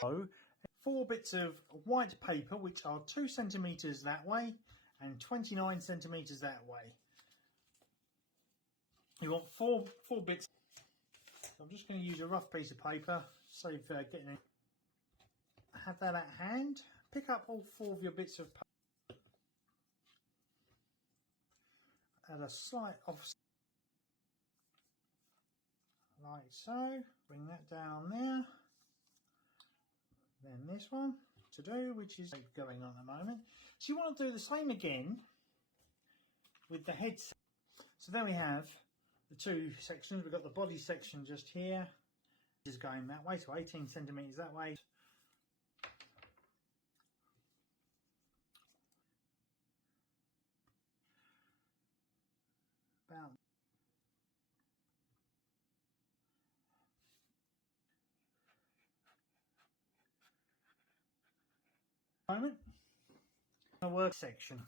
So, 4 bits of white paper, which are 2 centimeters that way and 29 centimeters that way. You want four bits. So I'm just going to use a rough piece of paper, save getting it. Have that at hand. Pick up all 4 of your bits of paper at a slight offset, like so. Bring that down there. Then this one to do, which is going on at the moment. So you want to do the same again with the head. So then we have the 2 sections. We've got the body section just here. This is going that way, so 18 centimeters that way. About moment. A work section.